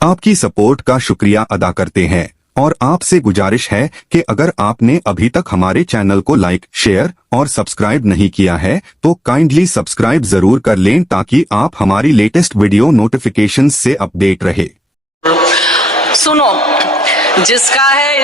आपकी सपोर्ट का शुक्रिया अदा करते हैं और आपसे गुजारिश है कि अगर आपने अभी तक हमारे चैनल को लाइक, शेयर और सब्सक्राइब नहीं किया है तो काइंडली सब्सक्राइब जरूर कर लें ताकि आप हमारी लेटेस्ट वीडियो नोटिफिकेशन से अपडेट रहे। सुनो, जिसका है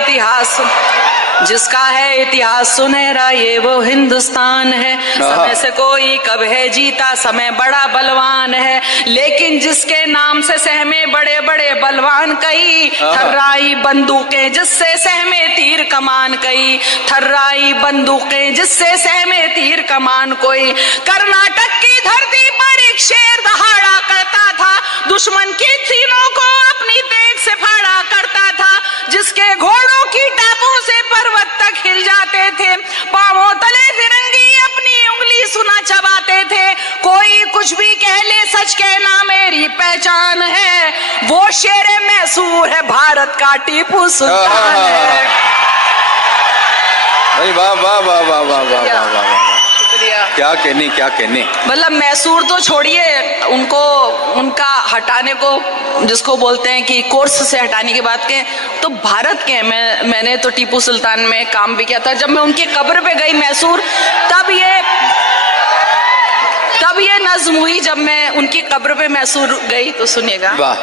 इतिहास सुनहरा, ये वो हिंदुस्तान है। समय से कोई कब है जीता, समय बड़ा बलवान है, लेकिन जिसके नाम से सहमे बड़े बड़े बलवान कई, थर्राई बंदूकें जिससे सहमे तीर कमान कई, थर्राई बंदूकें जिससे सहमे तीर कमान कोई। कर्नाटक की धरती पर एक शेर दहाड़ा करता था, दुश्मन की सीनों को अपनी तेग से फाड़ा करता था, जिसके घोड़ों की टापों से पर्वत तक हिल जाते थे, पांवों तले फिरंगी अपनी उंगली सुना चबाते थे। कोई कुछ भी कह ले, सच कहना मेरी पहचान है, वो शेर मैसूर है, भारत का टीपू सुल्तान है। भाई वाह वाह वाह वाह वाह वाह वाह वाह, क्या कहने। मतलब मैसूर तो छोड़िए, उनको उनका हटाने को जिसको बोलते हैं कि कोर्स से हटाने की बात के, तो भारत के मैंने तो टीपू सुल्तान में काम भी किया था। जब मैं उनकी कब्र पे गई मैसूर, तब ये नज्म हुई। जब मैं उनकी कब्र पे मैसूर गई तो सुनिएगा। वाह,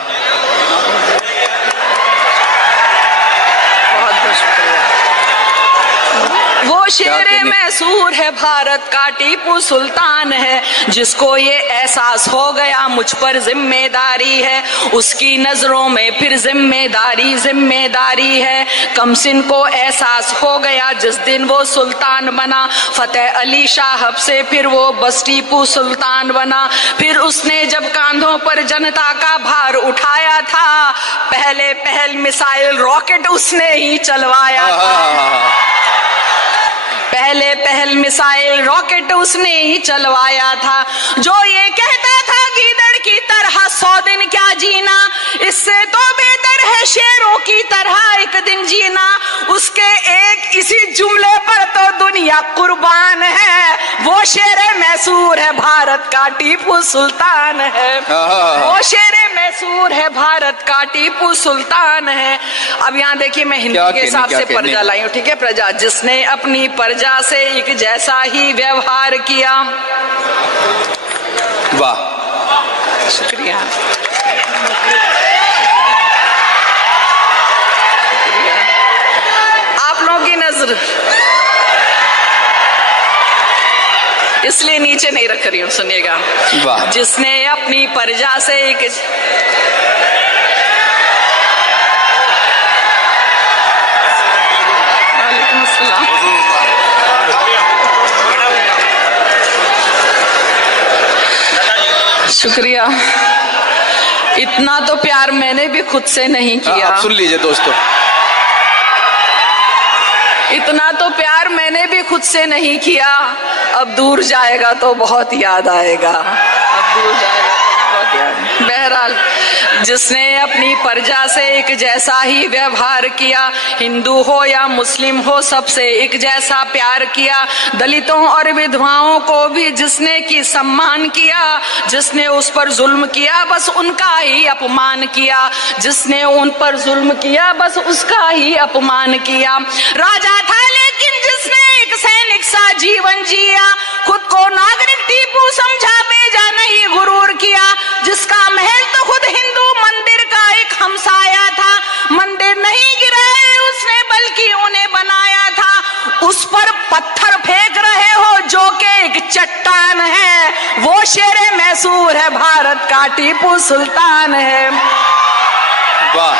वो शेरे मैसूर है, भारत का टीपू सुल्तान है, जिसको ये एहसास हो गया मुझ पर जिम्मेदारी है, उसकी नजरों में फिर जिम्मेदारी है। कमसिन को एहसास हो गया जिस दिन वो सुल्तान बना, फतेह अली साहब से फिर वो बस टीपू सुल्तान बना। फिर उसने जब कांधों पर जनता का भार उठाया था, पहल मिसाइल रॉकेट उसने ही चलवाया था, पहल मिसाइल रॉकेट उसने ही चलवाया था। जो ये कहता था गीदड़ की तरह 100 दिन क्या जीना, इससे तो बेहतर है शेरों की तरह एक दिन जीना, उसके एक इसी जुमले पर तो दुनिया कुर्बान है। वो शेर मैसूर है, भारत का टीपू सुल्तान है, वो शेर मैसूर है, भारत का टीपू सुल्तान है। अब यहाँ देखिए, मैं हिंदी के हिसाब से प्रजा लाई हूँ, ठीक है। प्रजा, जिसने अपनी प्रजा से एक जैसा ही व्यवहार किया। वाह, शुक्रिया। आप लोगों की नजर इसलिए नीचे नहीं रख रही हूँ, सुनिएगा। जिसने अपनी प्रजा से एक शुक्रिया। इतना तो प्यार मैंने भी खुद से नहीं किया। आप सुन लीजिए दोस्तों, इतना तो प्यार मैंने भी खुद से नहीं किया, अब दूर जाएगा तो बहुत याद आएगा, अब दूर जाएगा तो बहुत याद। बहरहाल, जिसने अपनी प्रजा से एक जैसा ही व्यवहार किया, हिंदू हो या मुस्लिम हो सबसे एक जैसा प्यार किया, दलितों और विधवाओं को भी जिसने की सम्मान किया, जिसने उस पर जुल्म किया बस उनका ही अपमान किया, जिसने उन पर जुल्म किया बस उसका ही अपमान किया। राजा था लेकिन जिसने एक सैनिक सा जीवन जिया, खुद को नागरिक टीपू समझा, बेजा नहीं गुरूर किया, जिसका महल तो खुद हिंदू मंदिर का एक हमसाया था, मंदिर नहीं गिराए उसने बल्कि उन्हें बनाया था, उस पर पत्थर फेंक रहे हो जो कि एक चट्टान है, वो शेर मैसूर है, भारत का टीपू सुल्तान है। वाह,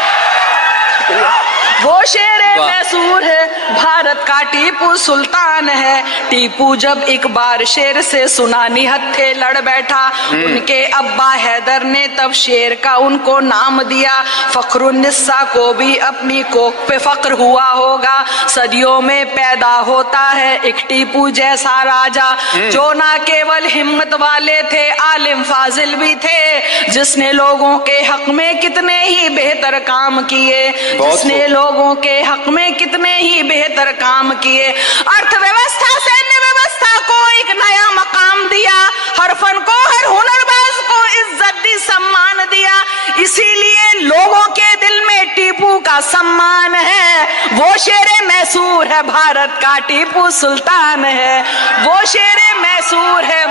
वो शेर मैसूर है, भारत का टीपू सुल्तान है। टीपू जब एक बार शेर से सुना निहत्थे लड़ बैठा, उनके अब्बा हैदर ने तब शेर का उनको नाम दिया। फखरुन्निसा को भी अपनी कोख पे फक्र हुआ होगा, सदियों में पैदा होता है एक टीपू जैसा राजा, जो ना केवल हिम्मत वाले थे आलिम फाजिल भी थे, जिसने लोगों के हक में कितने ही बेहतर काम किए, जिसने लोगों के हक में कितने ही बेहतर काम किए। अर्थव्यवस्था सैन्य व्यवस्था को एक नया मकाम दिया, हर फन को हर हुनरबाज को इज्जत दी सम्मान दिया, इसीलिए लोगों सम्मान है। वो शेरे मैसूर है, भारत का टीपू सुल्तान है। वो शेरे मैसूर है,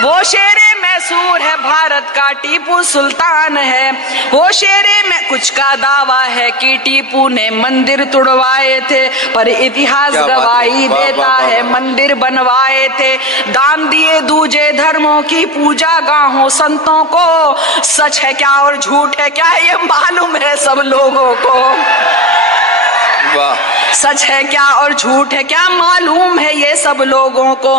वो शेरे मैसूर है, भारत का टीपू सुल्तान है। वो शेरे में कुछ का दावा है कि टीपू ने मंदिर तुड़वाए थे, पर इतिहास गवाही देता है मंदिर बनवाए थे। दान दिए दूजे धर्मों की पूजा गाहों संतों को। सच है क्या और झूठ है क्या ये मालूम है सब लोगों को। वाह। सच है क्या और झूठ है क्या मालूम है ये सब लोगों को।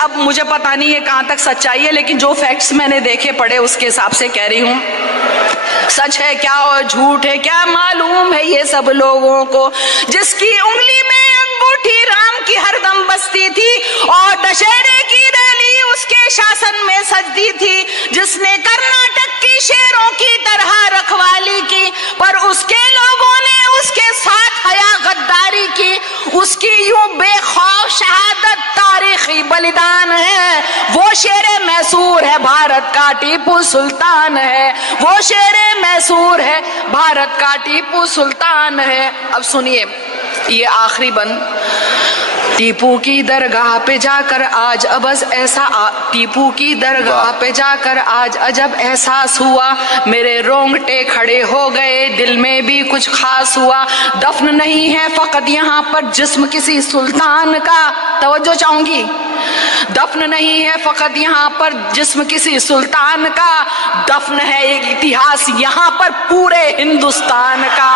अब मुझे पता नहीं है कहां तक सच्चाई है, लेकिन जो फैक्ट्स मैंने देखे पढ़े उसके हिसाब से कह रही हूं। सच है क्या और झूठ है क्या मालूम है ये सब लोगों को। जिसकी उंगली में अंगूठी राम की हरदम बसती थी और दशहरे की रैली उसके शासन में सजती थी। जिसने कर्नाटक की शेरों की तरह रखवाली की, पर उसके लोगों ने उसके साथ हया गद्दारी की। उसकी यूं बेखौफ शहादत तारीखी बलिदान है। वो शेरे मैसूर है, भारत का टीपू सुल्तान है। वो शेरे मैसूर है, भारत का टीपू सुल्तान है। अब सुनिए ये आखिरी बंद। टीपू की दरगाह पे जाकर आज अबस ऐसा टीपू की दरगाह पे जाकर आज अजब एहसास हुआ। मेरे रोंगटे खड़े हो गए, दिल में भी कुछ खास हुआ। दफन नहीं है फकत यहाँ पर जिस्म किसी सुल्तान का। तवज्जो चाहूंगी। दफन नहीं है फकत यहाँ पर जिस्म किसी सुल्तान का, दफन है एक इतिहास यहाँ पर पूरे हिंदुस्तान का।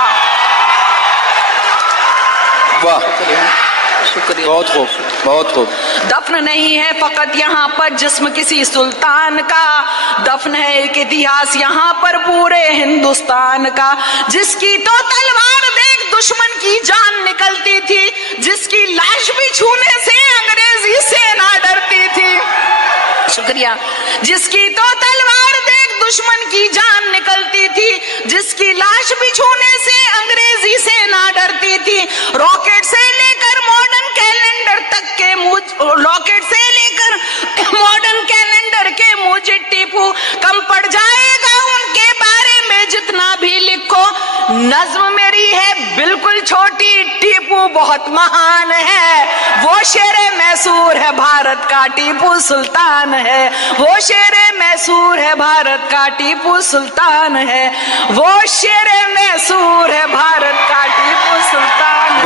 वाह, शुक्रिया, बहुत खूब, बहुत खूब। दफन नहीं है फकत यहाँ पर जिस्म किसी सुल्तान का, दफन है एक इतिहास यहाँ पर पूरे हिंदुस्तान का। जिसकी तो तलवार देख दुश्मन की जान निकलती थी, जिसकी लाश भी छूने से अंग्रेजी सेना डरती थी। शुक्रिया। जिसकी तो तलवार देख दुश्मन की जान निकलती थी, जिसकी लाश भी छूने से अंग्रेजी सेना डरती थी। रॉकेट से लेकर मॉडर्न कैलेंडर तक के रॉकेट से लेकर मॉडर्न कैलेंडर के मुझे टीपू कम पड़ जाएगा उनके बारे में जितना भी लिखो। नज्म मेरी है बिल्कुल छोटी, टीपू बहुत महान है। वो शेरे मैसूर है, भारत का टीपू सुल्तान है। वो शेरे मैसूर है, भारत का टीपू सुल्तान है। वो शेरे मैसूर है, भारत का टीपू सुल्तान है।